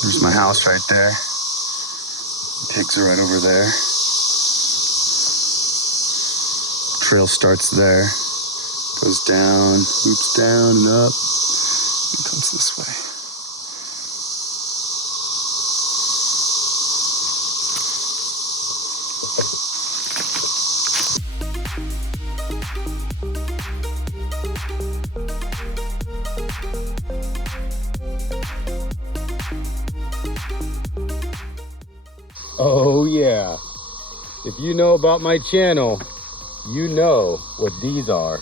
There's my house right there. Pigs are right over there. Trail starts there, goes down, loops down and up, and comes this way. Oh yeah, if you know about my channel, you know what these are.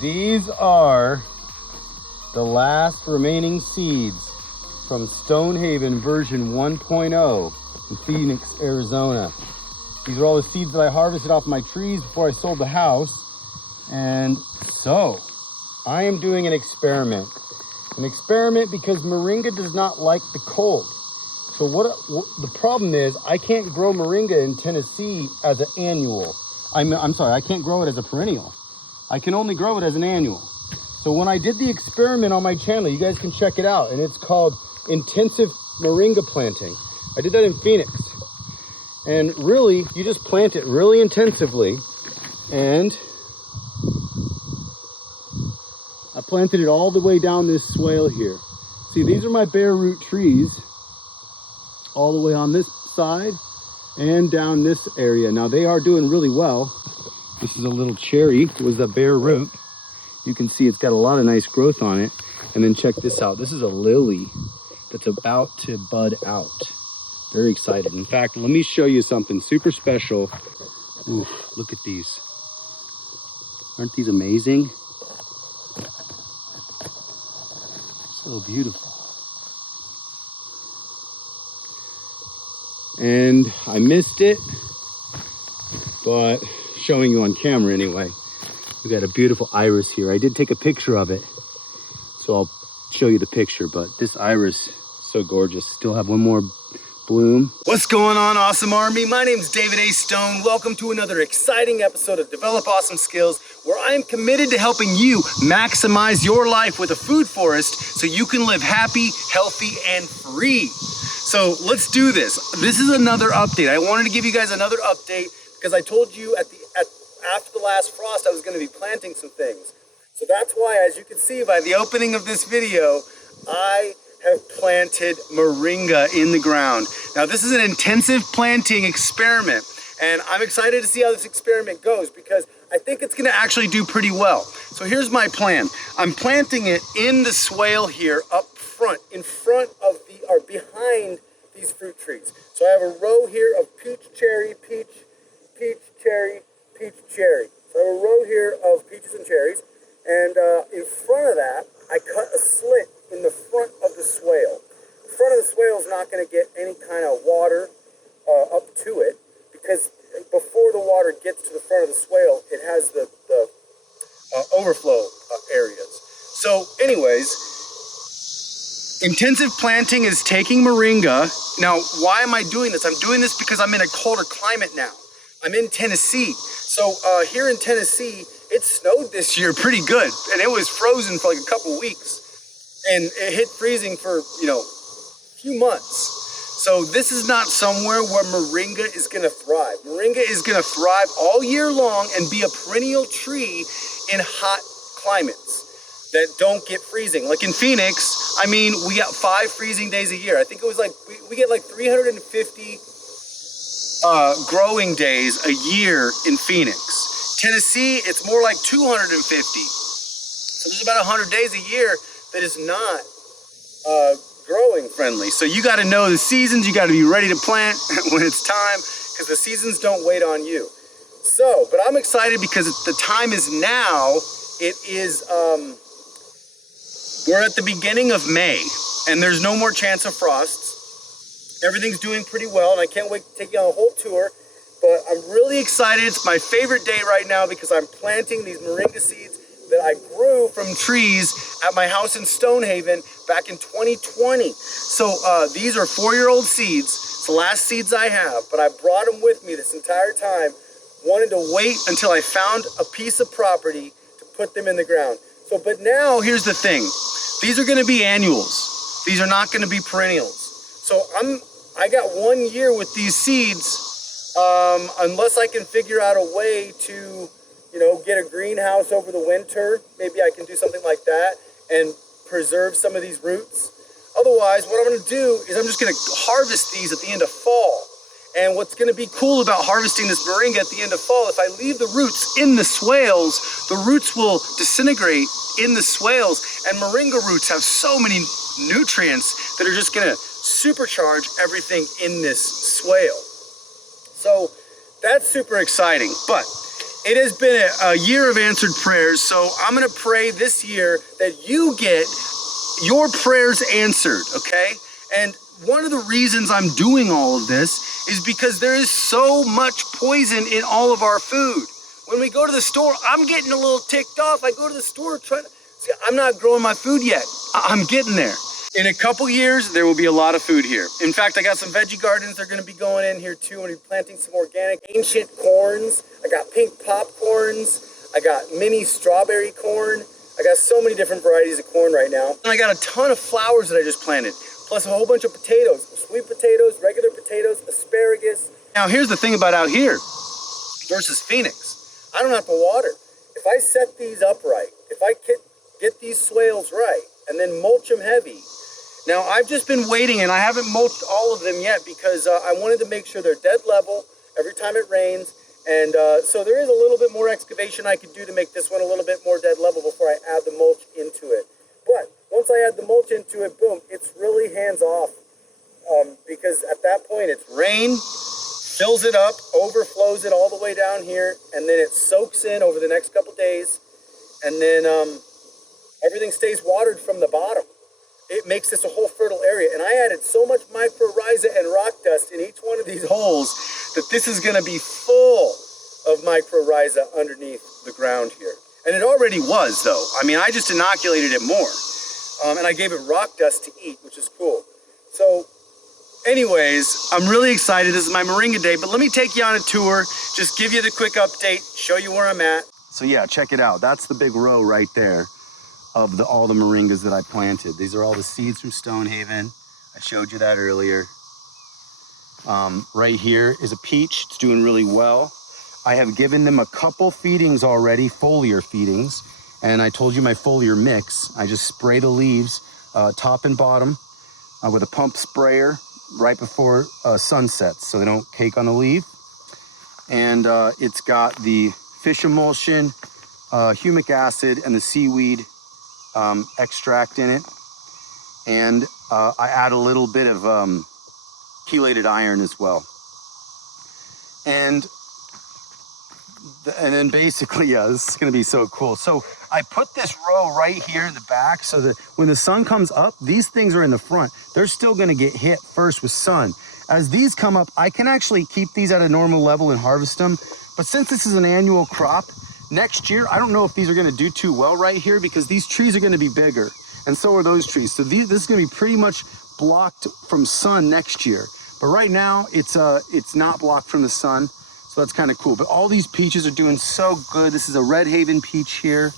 These are the last remaining seeds from Stonehaven version 1.0 in Phoenix, Arizona. These are all the seeds that I harvested off my trees before I sold the house. And so I am doing an experiment. An experiment because moringa does not like the cold. So what the problem is, I can't grow moringa in Tennessee as an annual. I'm sorry, I can't grow it as a perennial. I can only grow it as an annual. So when I did the experiment on my channel, you guys can check it out, and it's called intensive moringa planting. I did that in Phoenix. And really, you just plant it really intensively. And I planted it all the way down this swale here. See, these are my bare root trees, all the way on this side and down this area. Now they are doing really well. This is a little cherry, it was a bare root. You can see it's got a lot of nice growth on it. And then check this out. This is a lily that's about to bud out. Very excited. In fact, let me show you something super special. Ooh, look at these. Aren't these amazing? So beautiful. And I missed it, but showing you on camera anyway. We got a beautiful iris here. I did take a picture of it, so I'll show you the picture, but this iris, so gorgeous. Still have one more bloom. What's going on, Awesome Army? My name's David A. Stone. Welcome to another exciting episode of Develop Awesome Skills, where I am committed to helping you maximize your life with a food forest so you can live happy, healthy, and free. So let's do this. This is another update. I wanted to give you guys another update because I told you after the last frost I was going to be planting some things. So that's why, as you can see by the opening of this video, I have planted moringa in the ground. Now this is an intensive planting experiment, and I'm excited to see how this experiment goes because I think it's going to actually do pretty well. So here's my plan. I'm planting it in the swale here up front, in front of or behind these fruit trees. So I have a row here of peach, cherry, peach, cherry, peach, cherry. So I have a row here of peaches and cherries, and in front of that, I cut a slit in the front of the swale. The front of the swale is not going to get any kind of water up to it, because before the water gets to the front of the swale, it has the overflow areas. So anyways, intensive planting is taking moringa. Now, why am I doing this? I'm doing this because I'm in a colder climate now. I'm in Tennessee. So here in Tennessee, it snowed this year pretty good, and it was frozen for like a couple weeks. And it hit freezing for, a few months. So this is not somewhere where moringa is gonna thrive. Moringa is gonna thrive all year long and be a perennial tree in hot climates that don't get freezing. Like in Phoenix, I mean, we got 5 freezing days a year. I think it was like, we get like 350 growing days a year in Phoenix. Tennessee, it's more like 250. So there's about 100 days a year that is not growing friendly. So you got to know the seasons. You got to be ready to plant when it's time, because the seasons don't wait on you. So, but I'm excited because the time is now. It is, we're at the beginning of May, and there's no more chance of frosts. Everything's doing pretty well, and I can't wait to take you on a whole tour. But I'm really excited. It's my favorite day right now because I'm planting these moringa seeds that I grew from trees at my house in Stonehaven back in 2020. So these are 4-year-old seeds. It's the last seeds I have, but I brought them with me this entire time. Wanted to wait until I found a piece of property to put them in the ground. So, but now here's the thing. These are gonna be annuals. these are not gonna be perennials. So I got 1 year with these seeds, unless I can figure out a way to, you know, get a greenhouse over the winter. Maybe I can do something like that and preserve some of these roots. Otherwise, what I'm gonna do is I'm just gonna harvest these at the end of fall. And what's gonna be cool about harvesting this moringa at the end of fall, if I leave the roots in the swales, the roots will disintegrate in the swales, and moringa roots have so many nutrients that are just gonna supercharge everything in this swale. So that's super exciting. But it has been a year of answered prayers, so I'm gonna pray this year that you get your prayers answered, okay? And one of the reasons I'm doing all of this is because there is so much poison in all of our food. When we go to the store, I'm getting a little ticked off. I go to the store trying to, see, I'm not growing my food yet. I'm getting there. In a couple years, there will be a lot of food here. In fact, I got some veggie gardens. They're gonna be going in here too. I'm gonna be planting some organic ancient corns. I got pink popcorns. I got mini strawberry corn. I got so many different varieties of corn right now. And I got a ton of flowers that I just planted, plus a whole bunch of potatoes, sweet potatoes, regular potatoes, asparagus. Now here's the thing about out here versus Phoenix. I don't have to water. If I set these upright, if I get these swales right, and then mulch them heavy. Now I've just been waiting, and I haven't mulched all of them yet because I wanted to make sure they're dead level every time it rains. And so there is a little bit more excavation I could do to make this one a little bit more dead level before I add the mulch into it. But once I add the mulch into it, boom, it's really hands off. Because at that point it's rain, fills it up, overflows it all the way down here, and then it soaks in over the next couple days. And then everything stays watered from the bottom. It makes this a whole fertile area. And I added so much mycorrhiza and rock dust in each one of these holes that this is gonna be full of mycorrhiza underneath the ground here. And it already was though. I mean, I just inoculated it more. And I gave it rock dust to eat, which is cool. So anyways, I'm really excited. This is my moringa day, but let me take you on a tour, just give you the quick update, show you where I'm at. So yeah, check it out. That's the big row right there of all the moringas that I planted. These are all the seeds from Stonehaven. I showed you that earlier. Right here is a peach. It's doing really well. I have given them a couple feedings already, foliar feedings. And I told you my foliar mix. I just spray the leaves top and bottom with a pump sprayer right before sunset so they don't cake on the leaf. And it's got the fish emulsion, humic acid, and the seaweed extract in it. And I add a little bit of chelated iron as well. And then basically, yeah, this is gonna be so cool. So I put this row right here in the back so that when the sun comes up, these things are in the front. They're still gonna get hit first with sun. As these come up, I can actually keep these at a normal level and harvest them. But since this is an annual crop, next year, I don't know if these are gonna do too well right here because these trees are gonna be bigger and so are those trees. So this is gonna be pretty much blocked from sun next year. But right now, it's not blocked from the sun. So that's kind of cool. But all these peaches are doing so good. This is a Red Haven peach here.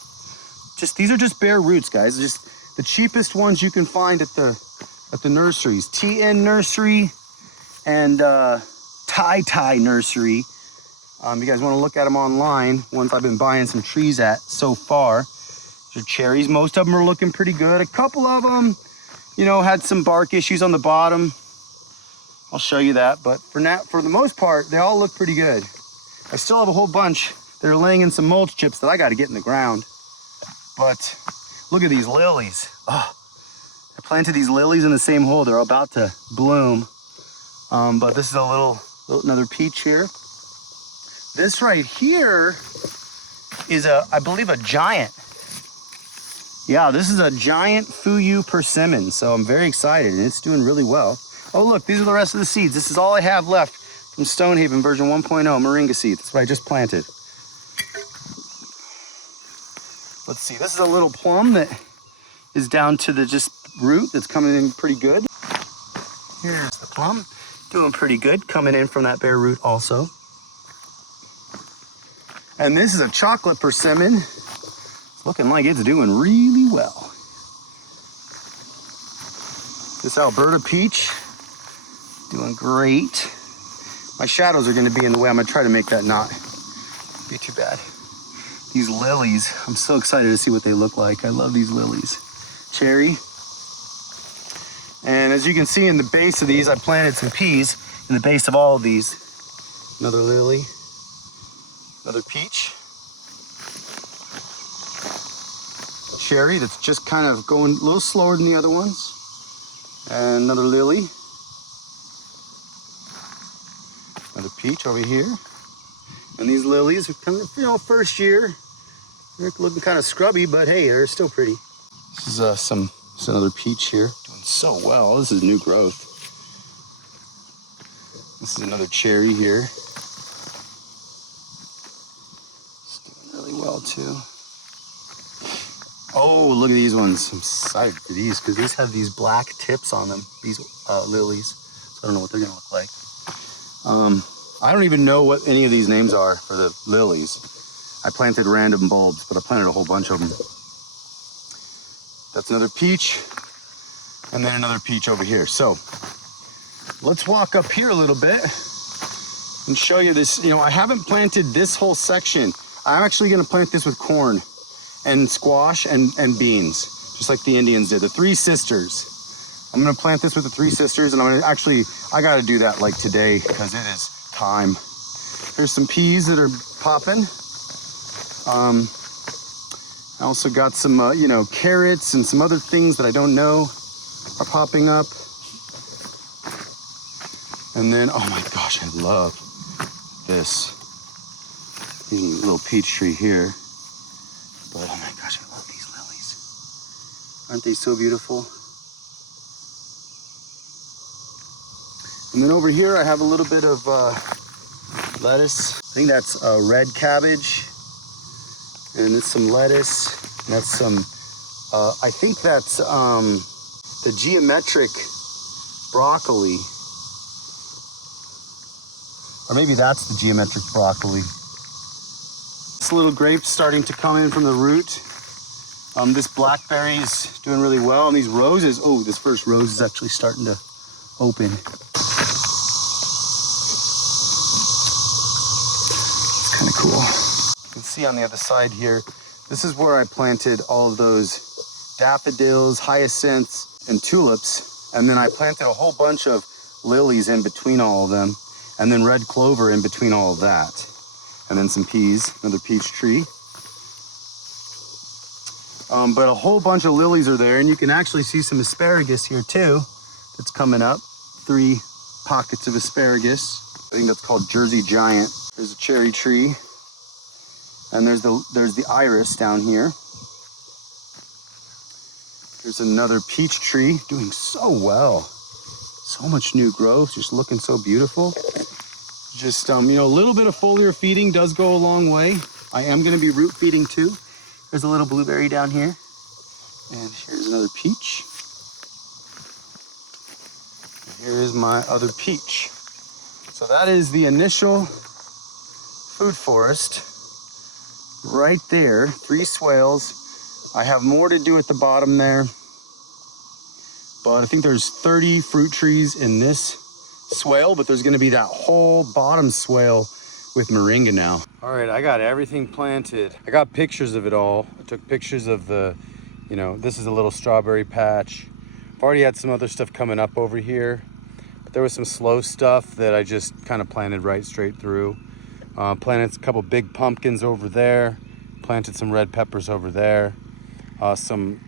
These are just bare roots, guys. Just the cheapest ones you can find at the nurseries. TN Nursery and Tai Nursery. You guys want to look at them online. Ones I've been buying some trees at so far. These are cherries. Most of them are looking pretty good. A couple of them, you know, had some bark issues on the bottom. I'll show you that, but for the most part, they all look pretty good. I still have a whole bunch that are laying in some mulch chips that I got to get in the ground. But look at these lilies. Oh, I planted these lilies in the same hole. They're about to bloom. But this is another peach here. This right here is I believe a giant. Yeah, this is a giant Fuyu persimmon. So I'm very excited and it's doing really well. Oh, look, these are the rest of the seeds. This is all I have left from Stonehaven version 1.0 moringa seed. That's what I just planted. Let's see, this is a little plum that is down to the just root that's coming in pretty good. Here's the plum, doing pretty good, coming in from that bare root also. And this is a chocolate persimmon. It's looking like it's doing really well. This Alberta peach, doing great. My shadows are gonna be in the way. I'm gonna try to make that not be too bad. These lilies, I'm so excited to see what they look like. I love these lilies. Cherry. And as you can see in the base of these, I planted some peas in the base of all of these. Another lily, another peach. Cherry that's just kind of going a little slower than the other ones. And another lily. Another peach over here. And these lilies are kind of, you know, first year. They're looking kind of scrubby, but hey, they're still pretty. This is another peach here. Doing so well. This is new growth. This is another cherry here. It's doing really well too. Oh, look at these ones. I'm excited for these because these have these black tips on them, these lilies. So I don't know what they're gonna look like. I don't even know what any of these names are for the lilies. I planted random bulbs, but I planted a whole bunch of them. That's another peach, and then another peach over here. So let's walk up here a little bit and show you this. You know, I haven't planted this whole section. I'm actually gonna plant this with corn and squash and beans, just like the Indians did, the Three Sisters. I'm gonna plant this with the Three Sisters, and I gotta do that like today because it is time. There's some peas that are popping. I also got some, you know, carrots and some other things that I don't know are popping up. And then, oh my gosh, I love this little peach tree here. But oh my gosh, I love these lilies. Aren't they so beautiful? And then over here, I have a little bit of lettuce. I think that's red cabbage. And it's some lettuce. And that's some, I think that's the geometric broccoli. Or maybe that's the geometric broccoli. This little grape's starting to come in from the root. This blackberry is doing really well. And these roses, oh, this first rose is actually starting to open. It's kind of cool. You can see on the other side here, this is where I planted all of those daffodils, hyacinths, and tulips. And then I planted a whole bunch of lilies in between all of them, and then red clover in between all of that. And then some peas, another peach tree. But a whole bunch of lilies are there, and you can actually see some asparagus here too that's coming up. 3 pockets of asparagus. I think that's called Jersey Giant. There's a cherry tree. And there's the iris down here. There's another peach tree doing so well. So much new growth, just looking so beautiful. Just, you know, a little bit of foliar feeding does go a long way. I am gonna be root feeding too. There's a little blueberry down here. And here's another peach. And here is my other peach. So that is the initial food forest. Right there, 3 swales. I have more to do at the bottom there. But I think there's 30 fruit trees in this swale, but there's gonna be that whole bottom swale with moringa now. All right, I got everything planted. I got pictures of it all. I took pictures of the, you know, this is a little strawberry patch. I've already had some other stuff coming up over here. But there was some slow stuff that I just kind of planted right straight through. Planted a couple big pumpkins over there. Planted some red peppers over there. Some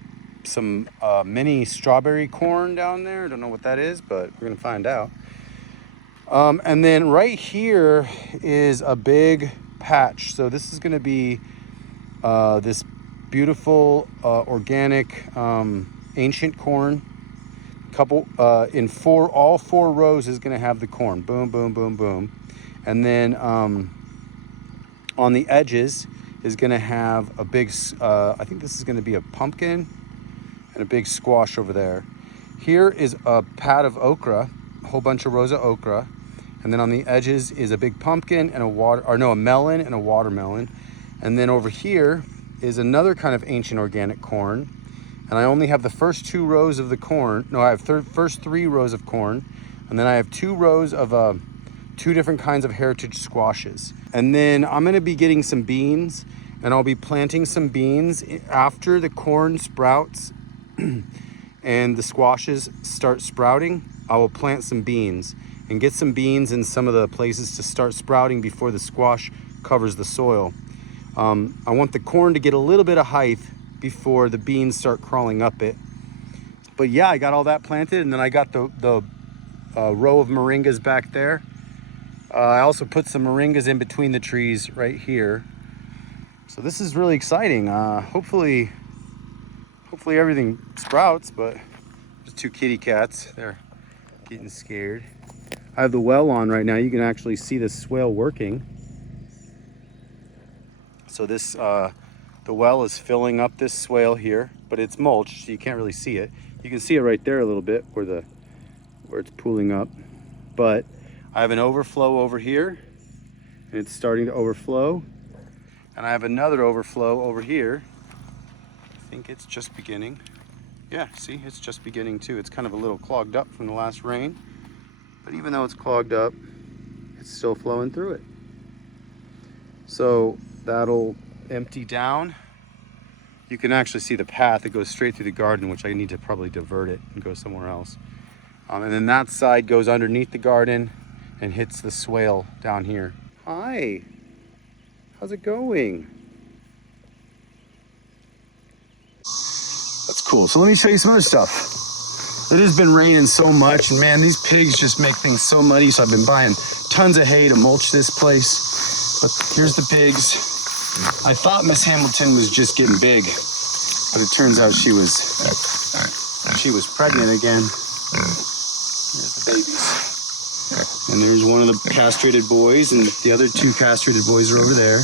mini strawberry corn down there. I don't know what that is, but we're gonna find out. And then right here is a big patch. So this is gonna be this beautiful organic ancient corn. Couple in all 4 rows is gonna have the corn. Boom, boom, boom, boom. And then on the edges is gonna have a big, I think this is gonna be a pumpkin and a big squash over there. Here is a pad of okra, a whole bunch of rows of okra. And then on the edges is a big pumpkin and a melon and a watermelon. And then over here is another kind of ancient organic corn. And I only have the first 2 rows of the corn. No, I have first 3 rows of corn. And then I have 2 rows of 2 different kinds of heritage squashes. And then I'm gonna be getting some beans, and I'll be planting some beans after the corn sprouts and the squashes start sprouting. I will plant some beans and get some beans in some of the places to start sprouting before the squash covers the soil. I want the corn to get a little bit of height before the beans start crawling up it. But yeah, I got all that planted, and then I got the row of moringas back there. I also put some moringas in between the trees right here. So this is really exciting. Hopefully everything sprouts, but there's 2 kitty cats. They're getting scared. I have the well on right now. You can actually see the swale working. So this, the well is filling up this swale here, but it's mulched, so you can't really see it. You can see it right there a little bit where it's pooling up. But I have an overflow over here, and it's starting to overflow. And I have another overflow over here. I think it's just beginning. Yeah, see, it's just beginning too. It's kind of a little clogged up from the last rain. But even though it's clogged up, it's still flowing through it. So that'll empty down. You can actually see the path that goes straight through the garden, which I need to probably divert it and go somewhere else. And then that side goes underneath the garden and hits the swale down here. Hi, how's it going? That's cool. So let me show you some other stuff. It has been raining so much, and man, these pigs just make things so muddy, so I've been buying tons of hay to mulch this place. But here's the pigs. I thought Miss Hamilton was just getting big, but it turns out she was pregnant again. There's the babies. And there's one of the castrated boys, and the other 2 castrated boys are over there.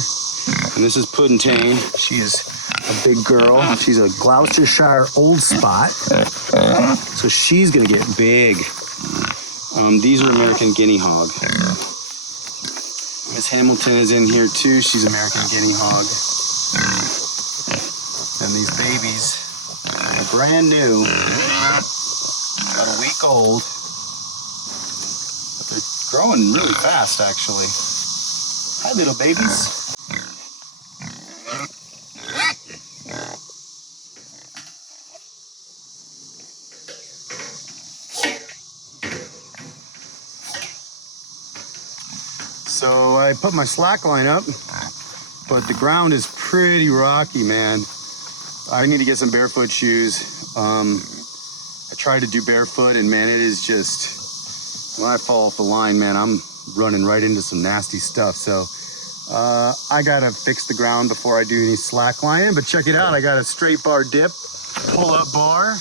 And this is Puddentane. She is a big girl. She's a Gloucestershire old spot. So she's gonna get big. These are American guinea hog. Miss Hamilton is in here too. She's American guinea hog. And these babies are brand new. About a week old. But they're growing really fast actually. Hi little babies. So I put my slack line up, but the ground is pretty rocky, man. I need to get some barefoot shoes. I try to do barefoot, and man, it is just, when I fall off the line, man, I'm running right into some nasty stuff. So I gotta fix the ground before I do any slack lining, but check it out. I got a straight bar dip, pull-up bar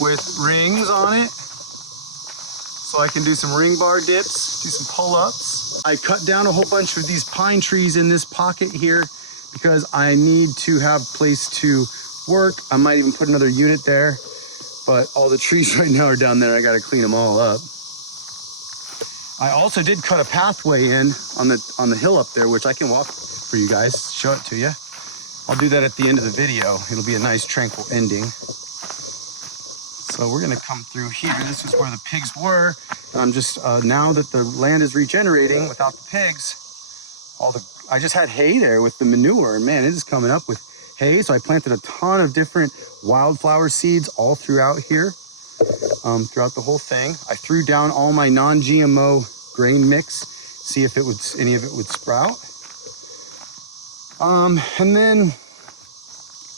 with rings on it. So I can do some ring bar dips, do some pull-ups. I cut down a whole bunch of these pine trees in this pocket here because I need to have a place to work. I might even put another unit there, but all the trees right now are down there. I gotta clean them all up. I also did cut a pathway in on the hill up there, which I can walk for you guys, show it to you. I'll do that at the end of the video. It'll be a nice tranquil ending. So we're gonna come through here. This is where the pigs were. I'm just, now that the land is regenerating without the pigs, I just had hay there with the manure, and man, it is coming up with hay. So I planted a ton of different wildflower seeds all throughout here, throughout the whole thing. I threw down all my non-GMO grain mix, see if any of it would sprout. And then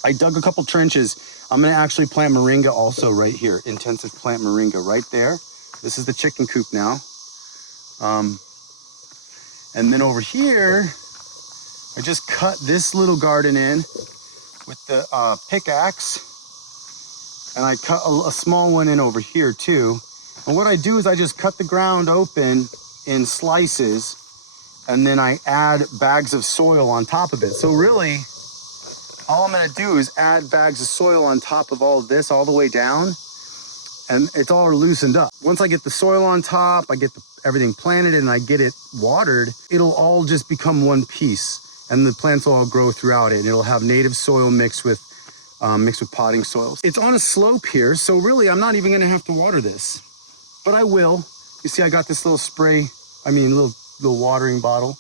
I dug a couple trenches. I'm gonna actually plant moringa also right here, intensive plant moringa right there. This is the chicken coop now. And then over here, I just cut this little garden in with the pickaxe, and I cut a small one in over here too. And what I do is I just cut the ground open in slices, and then I add bags of soil on top of it. So really, all I'm gonna do is add bags of soil on top of all of this all the way down, and it's all loosened up. Once I get the soil on top, I get everything planted and I get it watered, it'll all just become one piece, and the plants will all grow throughout it, and it'll have native soil mixed with mixed with potting soils. It's on a slope here, so really I'm not even gonna have to water this, but I will. You see, I got this little little watering bottle.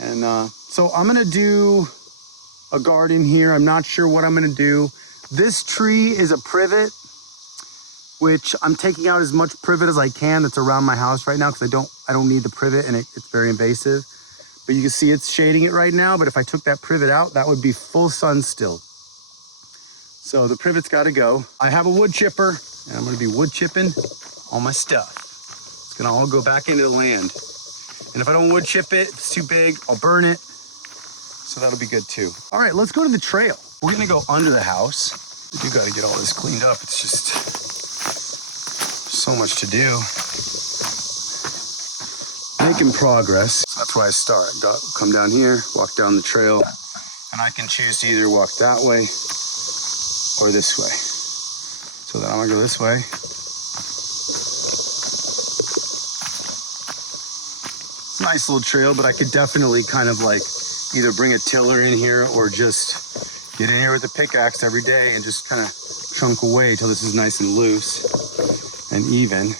And so I'm gonna do a garden here. I'm not sure what I'm gonna do. This tree is a privet, which I'm taking out as much privet as I can that's around my house right now because I don't need the privet, and it's very invasive. But you can see it's shading it right now, but if I took that privet out, that would be full sun still. So the privet's gotta go. I have a wood chipper, and I'm gonna be wood chipping all my stuff. It's gonna all go back into the land. And if I don't wood chip it, if it's too big, I'll burn it. So that'll be good too. All right, let's go to the trail. We're gonna go under the house. We do gotta get all this cleaned up. It's just so much to do. Making progress. So that's where I start. Come down here, walk down the trail, and I can choose to either walk that way or this way. So then I'm gonna go this way. It's a nice little trail, but I could definitely kind of like either bring a tiller in here or just get in here with a pickaxe every day and just kind of chunk away till this is nice and loose and even.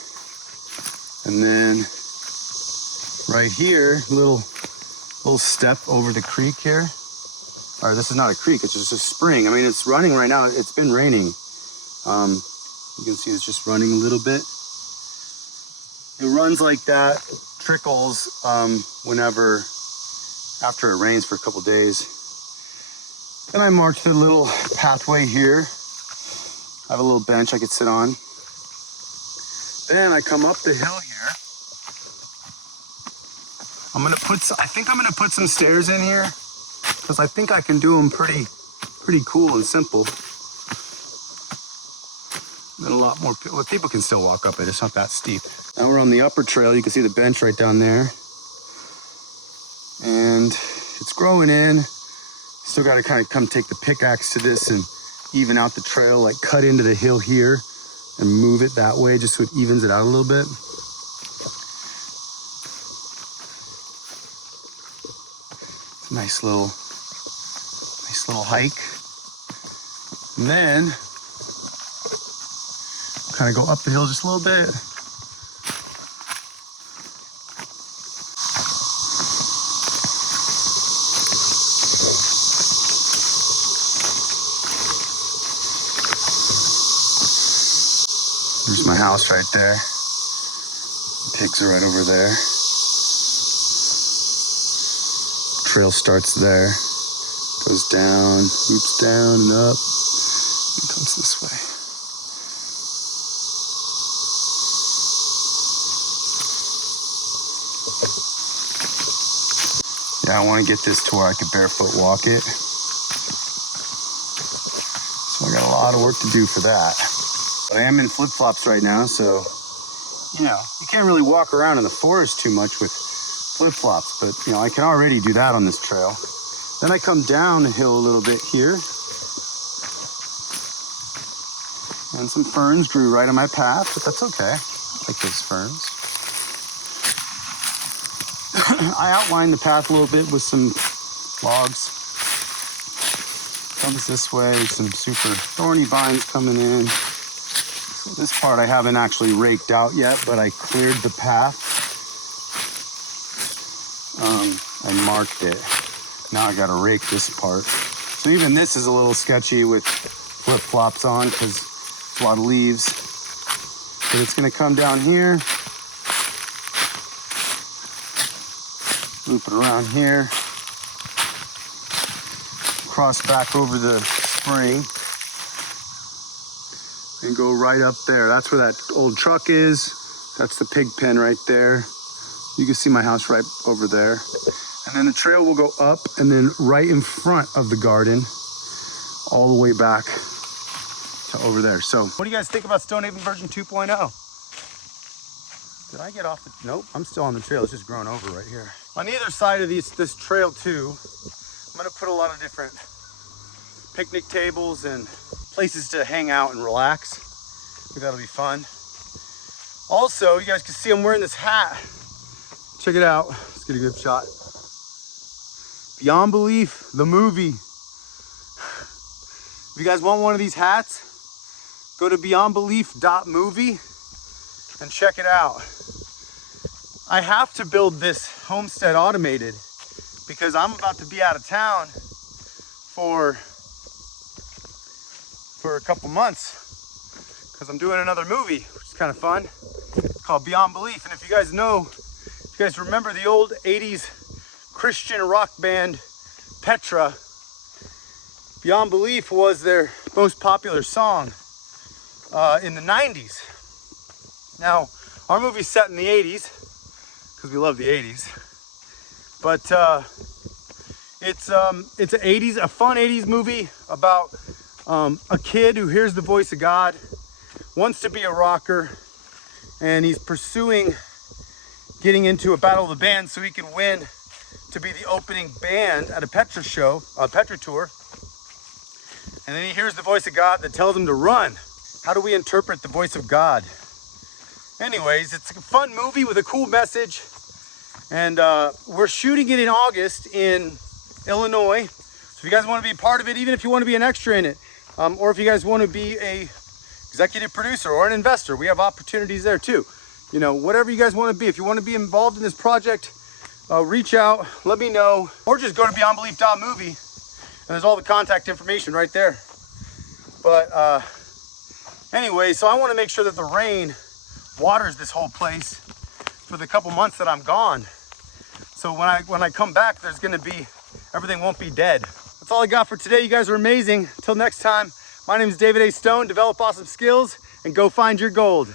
And then right here, little step over the creek here. Or this is not a creek, it's just a spring. I mean, it's running right now. It's been raining. You can see it's just running a little bit. It runs like that, trickles whenever, after it rains for a couple days. Then I marked the little pathway here. I have a little bench I could sit on. Then I come up the hill here. I think I'm gonna put some stairs in here because I think I can do them pretty cool and simple. Then a lot more people can still walk up it. It's not that steep. Now we're on the upper trail. You can see the bench right down there. And it's growing in. Still got to kind of come take the pickaxe to this and even out the trail, like cut into the hill here and move it that way just so it evens it out a little bit. It's a nice little hike. And then kind of go up the hill just a little bit. There's my house right there. The pigs are right over there. Trail starts there, goes down, loops down and up, and comes this way. Yeah, I want to get this to where I could barefoot walk it. So I got a lot of work to do for that. But I am in flip-flops right now, so, you know, you can't really walk around in the forest too much with flip-flops, but, you know, I can already do that on this trail. Then I come down the hill a little bit here. And some ferns grew right on my path, but that's okay. I like those ferns. I outlined the path a little bit with some logs. Comes this way, some super thorny vines coming in. So this part I haven't actually raked out yet, but I cleared the path. I marked it. Now I gotta rake this part. So even this is a little sketchy with flip-flops on because it's a lot of leaves. But it's gonna come down here. Loop it around here. Cross back over the spring. And go right up there. That's where that old truck is. That's the pig pen right there. You can see my house right over there. And then the trail will go up and then right in front of the garden, all the way back to over there. So what do you guys think about Stonehaven version 2.0? Did I get off the, nope, I'm still on the trail. It's just growing over right here. On either side of this trail too, I'm gonna put a lot of different picnic tables and places to hang out and relax. I think that'll be fun. Also, you guys can see I'm wearing this hat. Check it out. Let's get a good shot. Beyond Belief, the movie. If you guys want one of these hats, go to beyondbelief.movie and check it out. I have to build this Homestead automated because I'm about to be out of town for a couple months because I'm doing another movie, which is kind of fun, called Beyond Belief. And if you guys know, if you guys remember the old 80s Christian rock band Petra, Beyond Belief was their most popular song in the 90s. Now, our movie's set in the 80s because we love the 80s, but it's a fun 80s movie about a kid who hears the voice of God, wants to be a rocker, and he's pursuing getting into a battle of the bands so he can win to be the opening band at a Petra show, a Petra tour. And then he hears the voice of God that tells him to run. How do we interpret the voice of God? Anyways, it's a fun movie with a cool message. And we're shooting it in August in Illinois. So if you guys want to be a part of it, even if you want to be an extra in it, or if you guys want to be a executive producer or an investor, we have opportunities there too. You know, whatever you guys want to be. If you want to be involved in this project, reach out, let me know, or just go to beyondbelief.movie and there's all the contact information right there. But anyway, so I want to make sure that the rain waters this whole place for the couple months that I'm gone. So when I come back, there's going to be, everything won't be dead. That's all I got for today. You guys are amazing. Till next time, my name is David A. Stone. Develop awesome skills and go find your gold.